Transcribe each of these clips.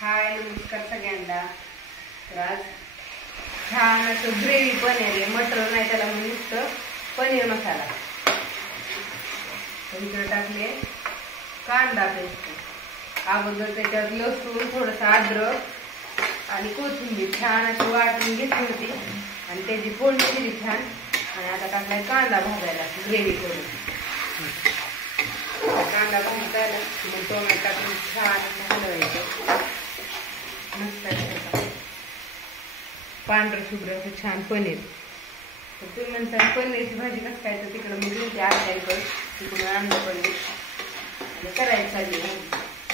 हाय नमस्कार सगळ्यांना. तर आज छान असं ग्रेव्ही पनीर आहे, मटर नाही त्याला म्हणून नुसतं पनीर मसाला. इकडे टाकले कांदा पेस्ट, अगोदर त्याच्यात लसूण थोडंसं अद्रक आणि कोथिंबीर छान अशी वाटून घेतली होती आणि त्याची फोडणी दिली छान. आणि आता टाकलाय कांदा भाजायला ग्रेव्ही करून. कांदा भाजायला मग टोमॅटो टाकून छान हलवायचं. मस्त पांढरं शुभ्र असं छान पनीर. तर तुम्ही म्हणता पनीरची भाजी कसं काय, तर तिकडं मी गेलते आत्याकडे, तिकडून आणलं पनीर करायचं चालली.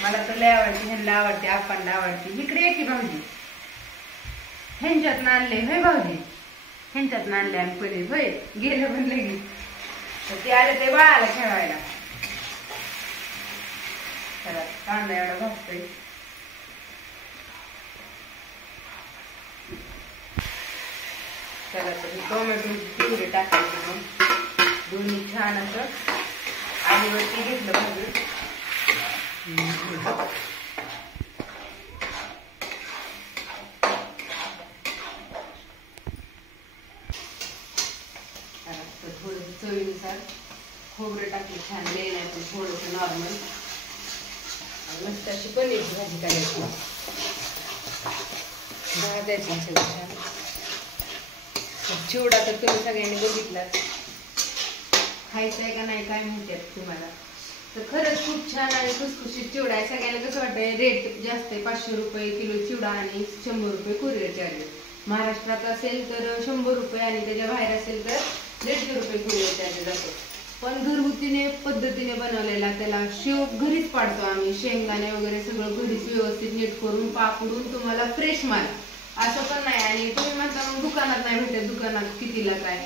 मला तर लय आवडते, ह्यांना आवडते, आप्पांना आवडते. इकडे आहे की भाऊजी, ह्यांच्यात आणले होय भाऊजी, ह्यांच्यात आणले आणि पनीर होय गेलं पण लगेच. तर ते आले ते बाळाला खेळवायला. चला कांदा एवढा भाजतोय. चला तर टोमॅटो पिवळे टाकायचे, मग दोन्ही छान असं आधीवरती घेतलं भाजून. थोडं चवीनुसार खोबरं टाकलं छान, लेण्याचं थोडंसं नॉर्मल. मस्त अशी पनीरची भाजी करायची, भाजायची सगळं छान. चिवडा तर तुम्ही सगळ्यांनी बघितलाच, खायचं आहे का नाही काय म्हणतात तुम्हाला. तर खरंच खूप छान आणि खुसखुशीत चिवडा आहे. सगळ्यांना कसं वाटतंय रेट जास्त आहे, 500 रुपये किलो चिवडा आणि 100 रुपये कुरिअर चार्जेस. महाराष्ट्रात असेल तर 100 रुपये आणि त्याच्या बाहेर असेल तर 150 रुपये कुरिअर चार्जेस जातो. पण घरगुतीने पद्धतीने बनवलेला त्याला शेव घरीच पाडतो आम्ही, शेंगदाणे वगैरे सगळं घरीच व्यवस्थित नीट करून पाकडून तुम्हाला फ्रेश माल असं पण नाही. आणि तुम्ही म्हणता मग दुकानात नाही भेटत, दुकानात कितीला काय,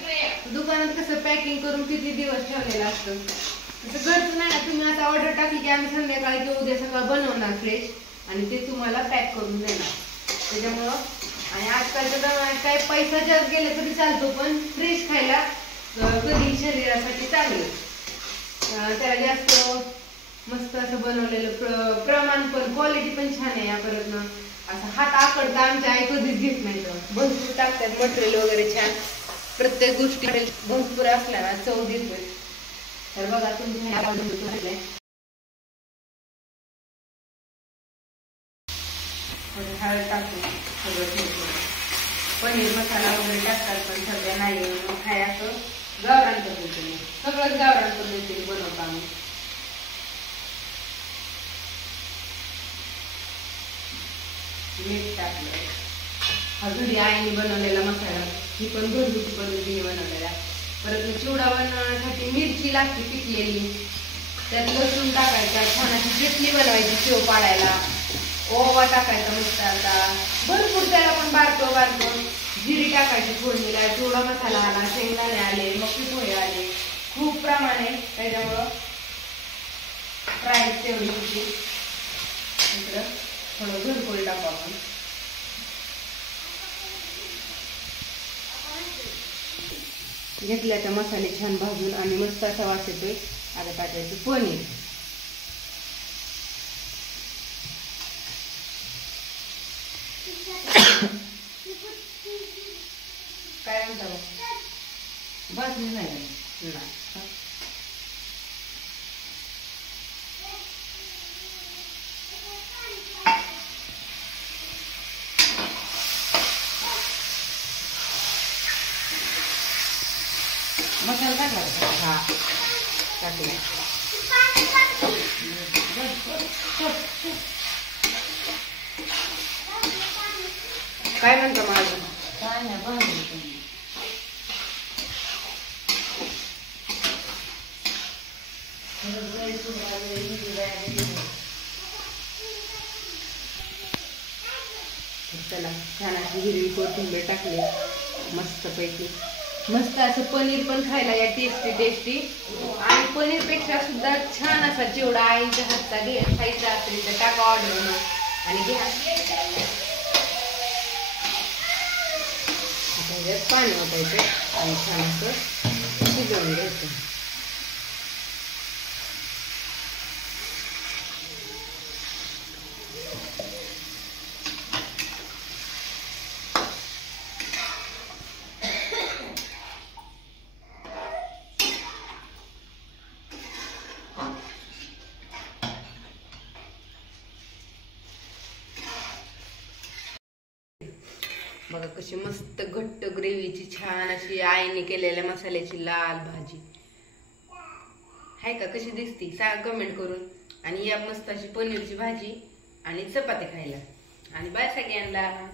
दुकानात कसं पॅकिंग करून किती दिवस ठेवलेलं असतं. तसं घरचं नाही ना, तुम्ही आता ऑर्डर टाकली की आम्ही संध्याकाळी किंवा उद्या सकाळ बनवणार फ्रेश आणि ते तुम्हाला पॅक करून देणार. त्याच्यामुळं आणि आजकालच्या जमान्यात काय पैसा जास्त गेले तरी चालतो, पण फ्रेश खायला कधी शरीरासाठी चांगलं. त्याला जास्त मस्त असं बनवलेलं प्रमाण पण क्वालिटी पण छान आहे. परत असं हात आकडता आमच्या आई कधीच घेत नाही, तर भरपूर टाकतात मटेरियल वगैरे छान. प्रत्येक गोष्टी भरपूर असल्या ना चव देतोय. तर बघा तुम्ही हळद टाकून सगळं ठेवतो. पनीर मसाला वगैरे टाकतात पण सध्या नाही, मग खाय असं गावरान पद्धतीने सगळंच गावरान पद्धतीने बनवतो आम्ही. मीठ टाकलं, हा घरी आईने बनवलेला मसाला, ही पण घरगुती पद्धतीने बनवलेला. परत चिवडा बनवण्यासाठी मिरची लागते पिकलेली, त्यात लसूण टाकायचा, छान अशी चटणी बनवायची शेव पाडायला, ओवा टाकायचा मस्त. आता भरपूर त्याला पण बारको बारको जिरी टाकायची फोडणीला, चिवडा मसाला आला, शेंगदाणे आले, मक्की पोहे आले, खूप प्रमाणे. त्याच्यामुळं प्राईस तेवढी होती. इकडं थोडं घरपोळी टाकू आपण. घेतल्याचा मसाले छान भाजून आणि मस्त असा वास येतोय. आता टाकायचं पनीर. काय म्हणता बस मी नाही मसाला टाकला होता. हा टाकला. काय म्हणतो माझं काय नाही भाजी चला छान अशी हिरवी कोथिंबीर टाकली मस्त पैकी. मस्त असं पनीर पण खायला या टेस्टी टेस्टी. आणि पनीर पेक्षा सुद्धा छान असा चिवडा आईच्या हातचा खायचा असेल तर टाका ऑर्डर आणि घ्या. पाणी ओतायचं आणि छान असं शिजवून घ्यायचं. बघा कशी मस्त घट्ट ग्रेव्हीची छान अशी आईने केलेल्या मसाल्याची लाल भाजी हाय का, कशी दिसती सांग कमेंट करून. आणि या मस्त अशी पनीरची भाजी आणि चपाती खायला. आणि बाय सगळ्यांना.